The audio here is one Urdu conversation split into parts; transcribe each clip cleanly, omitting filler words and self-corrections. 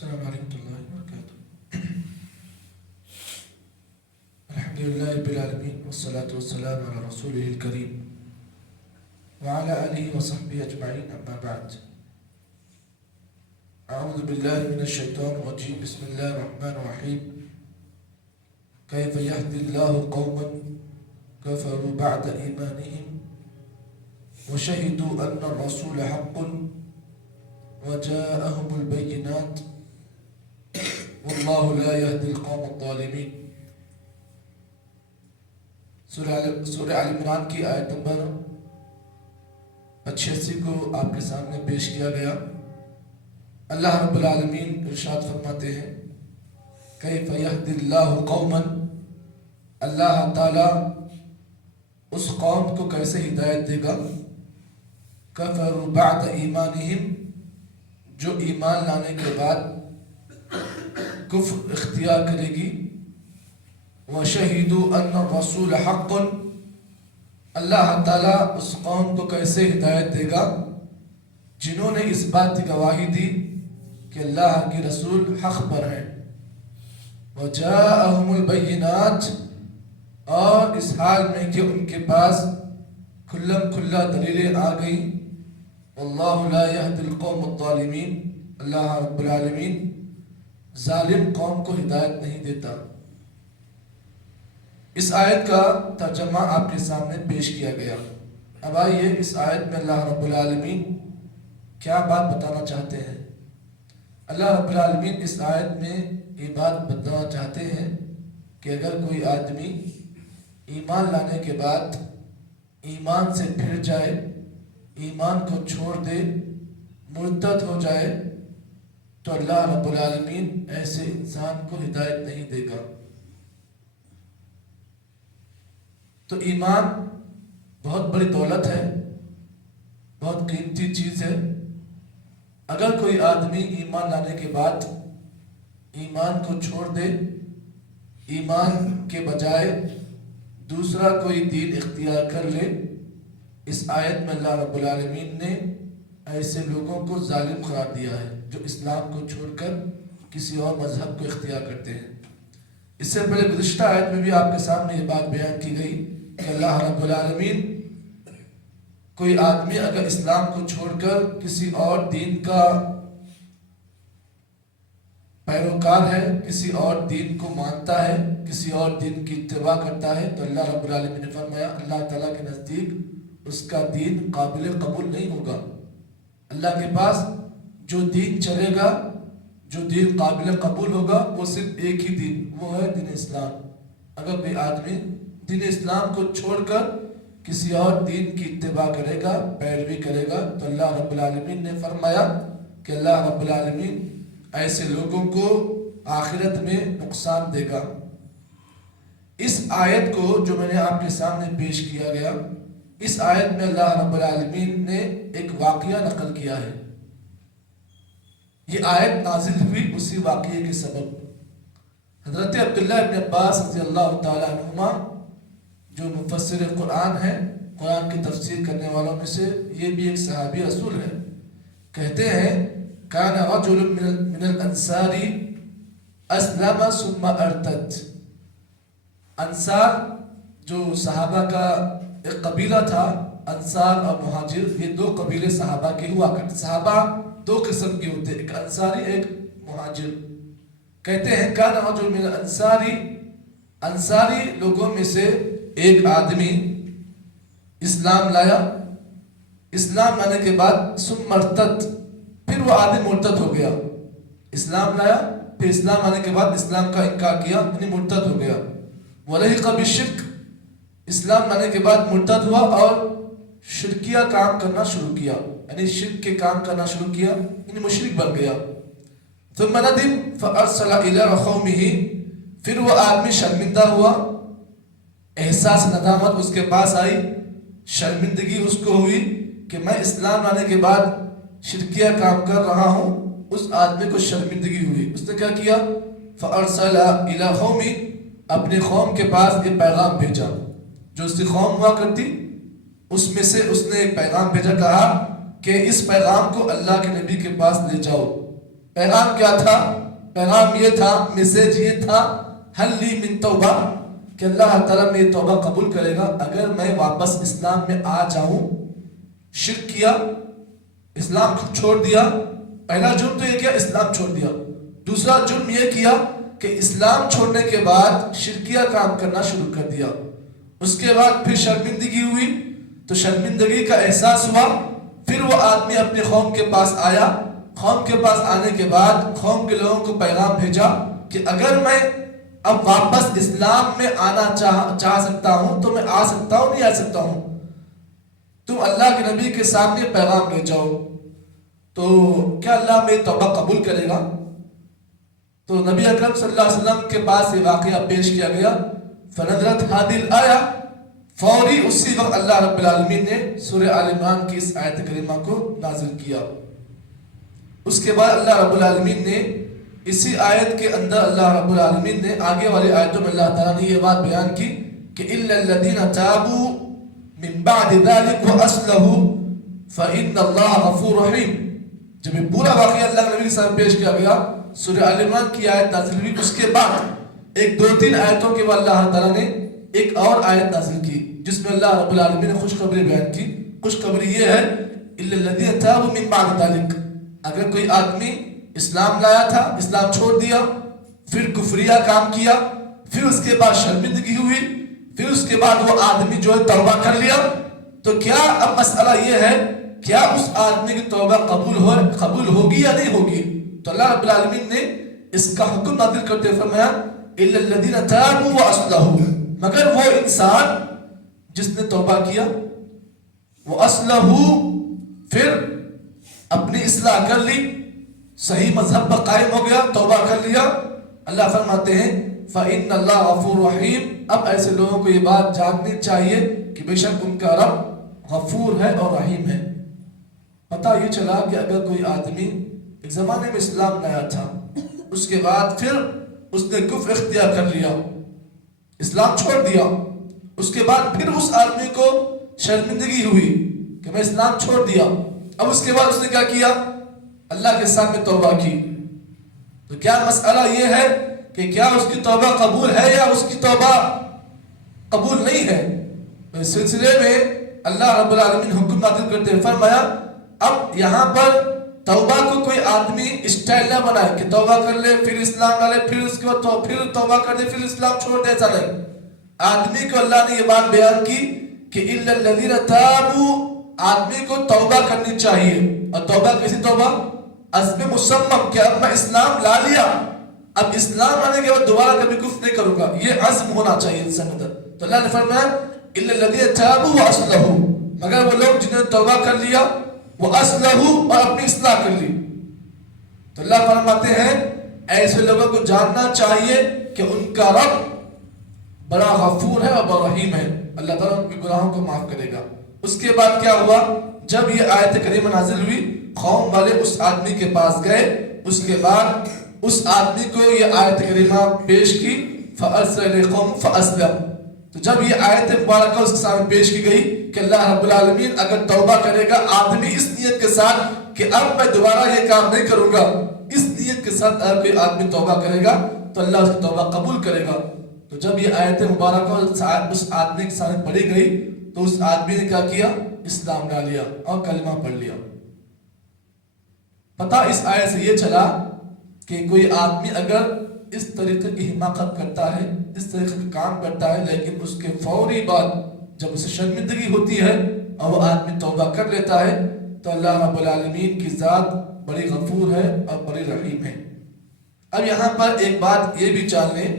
السلام عليكم ورحمة الله وبركاته. الحمد لله رب العالمين والصلاة والسلام على رسوله الكريم وعلى آله وصحبه أجمعين، أما بعد. أعوذ بالله من الشيطان الرجيم. بسم الله الرحمن الرحيم. كيف يهدي الله قوما كفروا بعد إيمانهم وشهدوا أن الرسول حق وجاءهم البينات واللہ لا يهدي القوم الظالمین. سورہ آل عمران کی آیت نمبر 86 کو آپ کے سامنے پیش کیا گیا. اللہ رب العالمین ارشاد فرماتے ہیں کیف یہدی اللہ قوما، اللہ تعالیٰ اس قوم کو کیسے ہدایت دے گا، کفروا بعد ایمانہم، جو ایمان لانے کے بعد کفر اختیار کرے گی، وَشَهِدُوا أَنَّ الرَّسُولَ حَقٌّ، اللہ تعالیٰ اس قوم کو کیسے ہدایت دے گا جنہوں نے اس بات کی گواہی دی کہ اللہ کے رسول حق پر ہیں، وَجَاءَهُمُ الْبَيِّنَاتِ، اور اس حال میں کہ ان کے پاس کھلم کھلا دلیلیں آ گئی، وَاللَّهُ لَا يَهْدِي الْقَوْمَ الظَّالِمِينَ، اللہ رب العالمین ظالم قوم کو ہدایت نہیں دیتا. اس آیت کا ترجمہ آپ کے سامنے پیش کیا گیا. اب آئیے اس آیت میں اللہ رب العالمین کیا بات بتانا چاہتے ہیں. اللہ رب العالمین اس آیت میں یہ بات بتانا چاہتے ہیں کہ اگر کوئی آدمی ایمان لانے کے بعد ایمان سے پھر جائے، ایمان کو چھوڑ دے، مرتد ہو جائے، تو اللہ رب العالمین ایسے انسان کو ہدایت نہیں دے گا. تو ایمان بہت بڑی دولت ہے، بہت قیمتی چیز ہے. اگر کوئی آدمی ایمان لانے کے بعد ایمان کو چھوڑ دے، ایمان کے بجائے دوسرا کوئی دین اختیار کر لے، اس آیت میں اللہ رب العالمین نے ایسے لوگوں کو ظالم قرار دیا ہے جو اسلام کو چھوڑ کر کسی اور مذہب کو اختیار کرتے ہیں. اس سے پہلے گزشتہ آیت میں بھی آپ کے سامنے یہ بات بیان کی گئی کہ اللہ رب العالمین کوئی آدمی اگر اسلام کو چھوڑ کر کسی اور دین کا پیروکار ہے، کسی اور دین کو مانتا ہے، کسی اور دین کی اتباع کرتا ہے، تو اللہ رب العالمین نے فرمایا اللہ تعالیٰ کے نزدیک اس کا دین قابل قبول نہیں ہوگا. اللہ کے پاس جو دین چلے گا، جو دین قابل قبول ہوگا، وہ صرف ایک ہی دین، وہ ہے دین اسلام. اگر کوئی آدمی دین اسلام کو چھوڑ کر کسی اور دین کی اتباع کرے گا، پیروی کرے گا، تو اللہ رب العالمین نے فرمایا کہ اللہ رب العالمین ایسے لوگوں کو آخرت میں نقصان دے گا. اس آیت کو جو میں نے آپ کے سامنے پیش کیا گیا، اس آیت میں اللہ رب العالمین نے ایک واقعہ نقل کیا ہے. یہ آیت نازل ہوئی اسی واقعے کے سبب. حضرت عبداللہ ابن عباس رضی اللہ تعالیٰ عنہما جو مفسر قرآن ہیں، قرآن کی تفسیر کرنے والوں میں سے یہ بھی ایک صحابی رسول ہے، کہتے ہیں کان رجل من الانصار اسلم ثم ارتد. انصار جو صحابہ کا ایک قبیلہ تھا، انصار اور مہاجر، یہ دو قبیلے صحابہ کے ہوا کرتے. صحابہ دو قسم کے ہوتے، ایک انصاری ایک مہاجر. کہتے ہیں کان رجل من الانصاری، انصاری لوگوں میں سے ایک آدمی اسلام لایا. اسلام لانے کے بعد ثم ارتد، پھر وہ آدمی مرتد ہو گیا. اسلام لایا، پھر اسلام آنے کے بعد اسلام کا انکار کیا، یعنی مرتد ہو گیا. وَلَحِقَ بِالشِّرْكِ، اسلام لانے کے بعد مرتد ہوا اور شرکیہ کام کرنا شروع کیا، یعنی شرک کے کام کرنا شروع کیا، یعنی مشرک بن گیا. ثُمَّ نَدِمَ فَأَرْسَلَ إِلَىٰ قَوْمِهِ، پھر وہ آدمی شرمندہ ہوا، احساس ندامت اس کے پاس آئی، شرمندگی اس کو ہوئی کہ میں اسلام لانے کے بعد شرکیہ کام کر رہا ہوں. اس آدمی کو شرمندگی ہوئی، اس نے کیا کیا؟ فَأَرْسَلَ إِلَىٰ قَوْمِهِ، اپنے قوم کے پاس ایک پیغام بھیجا. جو اس کی قوم ہوا کرتی اس میں سے اس نے ایک پیغام بھیجا، کہا کہ اس پیغام کو اللہ کے نبی کے پاس لے جاؤ. پیغام کیا تھا؟ پیغام یہ تھا، میسیج یہ تھا، حل لی من توبہ، کہ اللہ تعالیٰ میری توبہ قبول کرے گا اگر میں واپس اسلام میں آ جاؤں۔ شرک کیا، اسلام چھوڑ دیا، پہلا جرم تو یہ کیا اسلام چھوڑ دیا، دوسرا جرم یہ کیا کہ اسلام چھوڑنے کے بعد شرکیہ کام کرنا شروع کر دیا، اس کے بعد پھر شرمندگی ہوئی تو شرمندگی کا احساس ہوا، پھر وہ آدمی اپنے قوم کے پاس آیا، قوم کے پاس آنے کے بعد قوم کے لوگوں کو پیغام بھیجا کہ اگر میں اب واپس اسلام میں آنا چاہ سکتا ہوں تو میں آ سکتا ہوں، نہیں آ سکتا ہوں، تم اللہ کے نبی کے سامنے پیغام لے جاؤ، تو کیا اللہ میری توبہ قبول کرے گا؟ تو نبی اکرم صلی اللہ علیہ وسلم کے پاس یہ واقعہ پیش کیا گیا، فنظرت هذه الآیہ، فوری اسی وقت اللہ رب العالمین نے سورہ آل عمران کی اس آیت کریمہ کو نازل کیا۔ اس کے بعد اللہ رب العالمین نے اسی آیت کے اندر اللہ رب العالمین نے آگے والی آیتوں میں اللہ تعالیٰ نے یہ بات بیان کی کہ إِلَّا الَّذِينَ تَابُوا مِن بَعْدِ ذَلِكَ وَأَصْلَحُوا فَإِنَّ اللَّهَ غَفُورٌ رَحِيمٌ۔ جب یہ پورا واقعہ اللہ کے نبی کے سامنے پیش کیا گیا، سورہ آل عمران کی آیت نازل ہوئی، اس کے بعد ایک دو تین آیتوں کے بعد اللہ تعالیٰ نے ایک اور آیت نازل کی جس میں اللہ رب العالمین نے خوشخبری بیان کی۔ خوشخبری یہ ہے إِلَّا الَّذِينَ تَابُوا مِن بَعْدِ ذَلِكَ، اگر کوئی آدمی اسلام لایا تھا، اسلام چھوڑ دیا، پھر کفریہ کام کیا، پھر اس کے بعد شرمندگی ہوئی، پھر اس کے بعد وہ آدمی جو ہے توبہ کر لیا، تو کیا اب مسئلہ یہ ہے کیا اس آدمی کی توبہ قبول ہوگی یا نہیں ہوگی؟ تو اللہ رب العالمین نے اس کا حکم نازل کرتے ہوئے فرمایا إِلَّا الَّذِينَ تَابُوا وَأَصْلَحُوا، مگر وہ انسان جس نے توبہ کیا، وَأَصْلَحُوا، پھر اپنی اصلاح کر لی، صحیح مذہب پر قائم ہو گیا، توبہ کر لیا، اللہ فرماتے ہیں فَإِنَّ اللَّهَ غَفُورٌ رَحِيمٌ، اب ایسے لوگوں کو یہ بات جاننی چاہیے کہ بے شک ان کا رب غفور ہے اور رحیم ہے۔ پتہ یہ چلا کہ اگر کوئی آدمی ایک زمانے میں اسلام لایا تھا، اس کے بعد پھر اس نے کفر اختیار کر لیا، اسلام چھوڑ دیا، اس کے بعد پھر اس آدمی کو شرمندگی ہوئی کہ میں اسلام چھوڑ دیا، اب اس کے بعد اس نے کیا کیا؟ اللہ کے سامنے توبہ کی، تو کیا مسئلہ یہ ہے کہ کیا اس کی توبہ قبول ہے یا اس کی توبہ قبول نہیں ہے؟ اس سلسلے میں اللہ رب العالمین حکم نازل کرتے ہوئے فرمایا اب یہاں پر توبہ کو کوئی آدمی اسٹائل نہ بنائے کہ توبہ کر لے پھر اسلام لا لے، پھر اس کے بعد پھر توبہ کر دے پھر اسلام چھوڑ دے، ایسا نہیں۔ آدمی کو اللہ نے یہ بات بیان کی کہ إِلَّا الَّذِينَ تَابُوا، آدمی کو توبہ کرنی چاہیے، اور توبہ کیسی توبہ؟ عزم مصمم، کہ اب میں اسلام لا لیا، اب اسلام لانے کے بعد دوبارہ کبھی کفر نہیں کروں گا، یہ عزم ہونا چاہیے انسان کے اندر۔ تو اللہ نے فرمایا إِلَّا الَّذِينَ تَابُوا وَأَصْلَحُوا، مگر وہ لوگ جنہوں نے توبہ کر لیا، وہ اصلحوا، اور اپنی اصلاح کر لی۔ تو اللہ فرماتے ہیں ایسے لوگوں کو جاننا چاہیے کہ ان کا رب بڑا غفور ہے اور بڑا رحیم ہے، اللہ تعالیٰ ان کے گناہوں کو معاف کرے گا۔ اس کے بعد کیا ہوا؟ جب یہ آیت کریمہ نازل ہوئی، قوم والے اس آدمی کے پاس گئے، اس کے بعد اس آدمی کو یہ آیت کریمہ پیش کی، فَأَرْسَلَ إِلَيْهِ قَوْمٌ فَأَسْلَمَ۔ تو جب یہ آیت مبارکہ اس کے سامنے پیش کی گئی کہ اللہ رب العالمین اگر توبہ کرے گا، آدمی اس نیت کے ساتھ کہ اب میں دوبارہ یہ کام نہیں کروں گا، اس نیت کے ساتھ اگر کوئی آدمی توبہ کرے گا تو اللہ اس کی توبہ قبول کرے گا۔ تو جب یہ آیت مبارکہ اس آدمی کے سامنے پڑھی گئی تو اس آدمی نے کیا کیا؟ اسلام لا لیا اور کلمہ پڑھ لیا۔ پتہ اس آیت سے یہ چلا کہ کوئی آدمی اگر اس طریقے کی حماقت کرتا ہے، اس طریقے کا کام کرتا ہے، لیکن اس کے فوری بعد جب اسے شرمندگی ہوتی ہے اور وہ آدمی توبہ کر لیتا ہے تو اللہ رب العالمین کی ذات بڑی غفور ہے اور بڑی رحیم ہے۔ اب یہاں پر ایک بات یہ بھی جان لیں،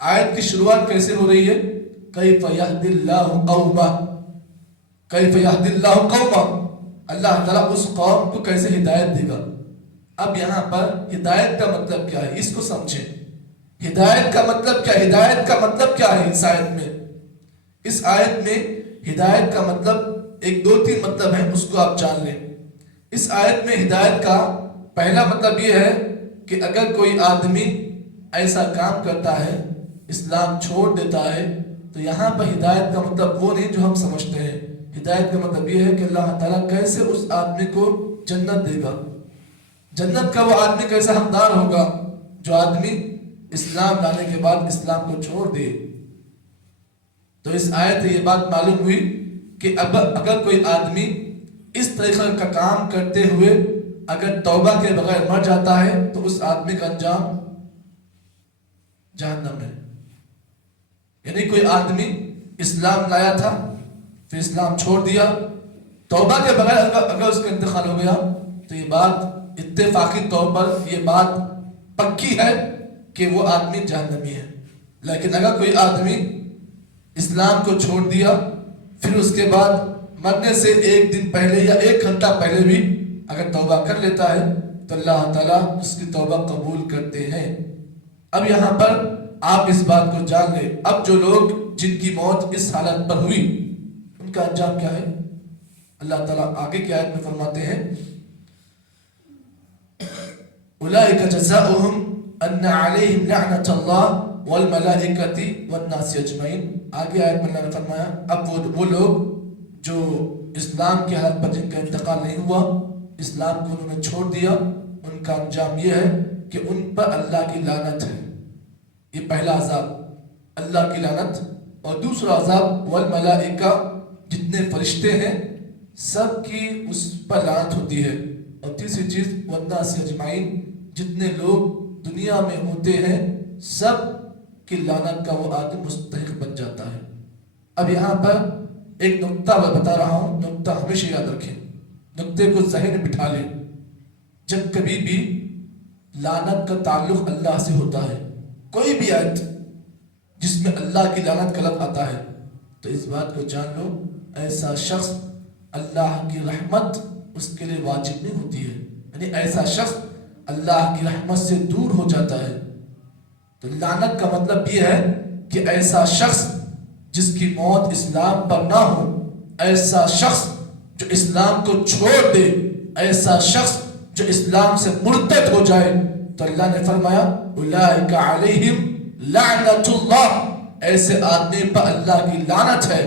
آیت کی شروعات کیسے ہو رہی ہے؟ کیف یہدی اللہ قوما، کیف یہدی اللہ قوما، اللہ تعالیٰ اس قوم کو کیسے ہدایت دے گا۔ اب یہاں پر ہدایت کا مطلب کیا ہے اس کو سمجھیں، ہدایت کا مطلب کیا ہے؟ ہدایت کا مطلب کیا ہے اس آیت میں؟ اس آیت میں ہدایت کا مطلب ایک دو تین مطلب ہیں، اس کو آپ جان لیں۔ اس آیت میں ہدایت کا پہلا مطلب یہ ہے کہ اگر کوئی آدمی ایسا کام کرتا ہے، اسلام چھوڑ دیتا ہے، تو یہاں پر ہدایت کا مطلب وہ نہیں جو ہم سمجھتے ہیں۔ ہدایت کا مطلب یہ ہے کہ اللہ تعالیٰ کیسے اس آدمی کو جنت دے گا، جنت کا وہ آدمی کیسا حقدار ہوگا جو آدمی اسلام لانے کے بعد اسلام کو چھوڑ دے۔ تو اس آیت سے یہ بات معلوم ہوئی کہ اگر کوئی آدمی اس طریقے کا کام کرتے ہوئے اگر توبہ کے بغیر مر جاتا ہے تو اس آدمی کا انجام جہنم ہے۔ یعنی کوئی آدمی اسلام لایا تھا، پھر اسلام چھوڑ دیا، توبہ کے بغیر اگر اس کا انتقال ہو گیا تو یہ بات اتفاقی طور پر یہ بات پکی ہے کہ وہ آدمی جہنمی ہے۔ لیکن اگر کوئی آدمی اسلام کو چھوڑ دیا، پھر اس کے بعد مرنے سے ایک دن پہلے یا ایک گھنٹہ پہلے بھی اگر توبہ کر لیتا ہے تو اللہ تعالیٰ اس کی توبہ قبول کرتے ہیں۔ اب یہاں پر آپ اس بات کو جان لیں، اب جو لوگ جن کی موت اس حالت پر ہوئی ان کا انجام کیا ہے؟ اللہ تعالیٰ آگے کی آیت میں فرماتے ہیں اولئک جزاؤہم ان علیہم لعنۃ اللہ والملائکۃ والناس اجمعین۔ آگے آیت میں اللہ نے فرمایا اب وہ لوگ جو اسلام کی حالت پر جن کا انتقال نہیں ہوا، اسلام کو انہوں نے چھوڑ دیا، ان کا انجام یہ ہے کہ ان پر اللہ کی لعنت ہے۔ یہ پہلا عذاب اللہ کی لعنت، اور دوسرا عذاب والملائکہ جتنے فرشتے ہیں سب کی اس پر لعنت ہوتی ہے، اور تیسری چیز والناس اجمعین جتنے لوگ دنیا میں ہوتے ہیں سب کی لعنت کا وہ آدمی مستحق بن جاتا ہے۔ اب یہاں پر ایک نقطہ میں بتا رہا ہوں، نقطہ ہمیشہ یاد رکھیں، نقطے کو ذہن میں بٹھا لیں۔ جب کبھی بھی لعنت کا تعلق اللہ سے ہوتا ہے، کوئی بھی آیت جس میں اللہ کی لعنت کا لفظ آتا ہے تو اس بات کو جان لو ایسا شخص اللہ کی رحمت اس کے لیے واجب نہیں ہوتی ہے، یعنی ایسا شخص اللہ کی رحمت سے دور ہو جاتا ہے۔ تو لعنت کا مطلب یہ ہے کہ ایسا شخص جس کی موت اسلام پر نہ ہو، ایسا شخص جو اسلام کو چھوڑ دے، ایسا شخص جو اسلام سے مرتد ہو جائے، تو اللہ نے فرمایا اولئک علیہم لعنت اللہ، ایسے آدمی پر اللہ کی لعنت ہے،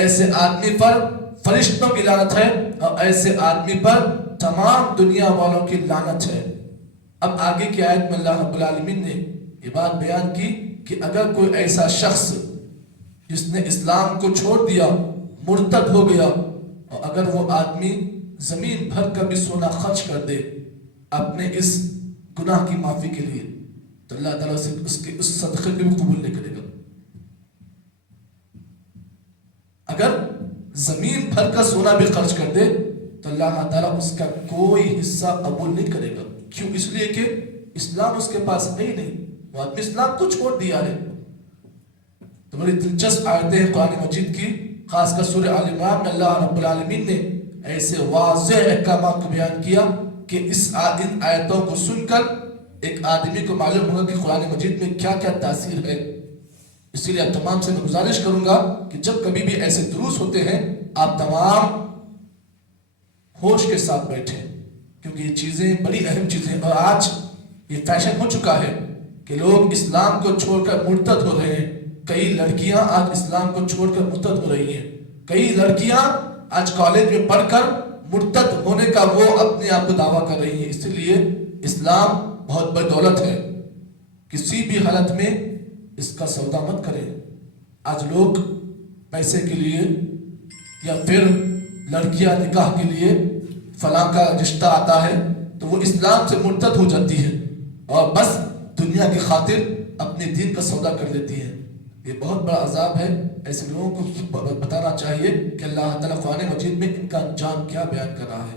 ایسے آدمی پر فرشتوں کی لعنت ہے، اور ایسے آدمی پر تمام دنیا والوں کی لعنت ہے۔ اب آگے کی آیت میں اللہ رب العالمین نے یہ بات بیان کی کہ اگر کوئی ایسا شخص جس نے اسلام کو چھوڑ دیا، مرتد ہو گیا، اور اگر وہ آدمی زمین بھر کا بھی سونا خرچ کر دے اپنے اس گناہ کی معافی کے لیے تو اللہ تعالیٰ سے اس صدقے کو بھی قبول نہیں کرے گا۔ اگر زمین بھر کا سونا بھی خرچ کر دے تو اللہ تعالیٰ اس کا کوئی حصہ قبول نہیں کرے گا۔ کیوں؟ اس لیے کہ اسلام اس کے پاس ہے ہی نہیں، وہ آدمی اسلام کو چھوڑ دیا ہے۔ تو بڑی دلچسپ آیتیں ہیں قرآن مجید کی، خاص کر سورہ آل عمران میں اللہ رب العالمین نے ایسے واضح احکامات کو بیان کیا کہ ان آیتوں کو سن کر ایک آدمی کو معلوم ہوگا کہ قرآن مجید میں کیا کیا تاثیر ہے۔ اسی لیے آپ تمام سے میں گزارش کروں گا کہ جب کبھی بھی ایسے دروس ہوتے ہیں آپ تمام ہوش کے ساتھ بیٹھیں، کیونکہ یہ چیزیں بڑی اہم چیزیں ہیں، اور آج یہ فیشن ہو چکا ہے کہ لوگ اسلام کو چھوڑ کر مرتد ہو رہے ہیں۔ کئی لڑکیاں آج اسلام کو چھوڑ کر مرتد ہو رہی ہیں، کئی لڑکیاں آج کالج میں پڑھ کر مرتد ہونے کا وہ اپنے آپ کو دعویٰ کر رہی ہیں۔ اس لیے اسلام بہت بڑی دولت ہے، کسی بھی حالت میں اس کا سودا مت کریں۔ آج لوگ پیسے کے لیے یا پھر لڑکیاں نکاح کے لیے فلاں کا رشتہ آتا ہے تو وہ اسلام سے مرتد ہو جاتی ہے اور بس دنیا کی خاطر اپنے دین کا سودا کر لیتی ہے۔ یہ بہت بڑا عذاب ہے، ایسے لوگوں کو بتانا چاہیے کہ اللہ تعالیٰ قرآن مجید میں ان کا انجام کیا بیان کر رہا ہے۔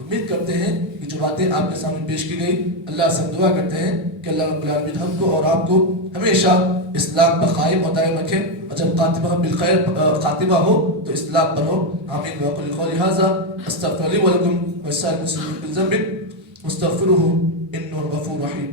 امید کرتے ہیں کہ جو باتیں آپ کے سامنے پیش کی گئی، اللہ سے دعا کرتے ہیں کہ اللہ رب العالمین ہم کو اور آپ کو ہمیشہ اسلام پر قائم و دائم رکھے، اور جب خاتمہ بالخیر خاتمہ ہو تو اسلام پر ہو۔ آمین۔ وأقول قولي هذا أستغفر لي ولكم ولسائر المسلمين من ذنب واستغفروه إنه الغفور الرحيم۔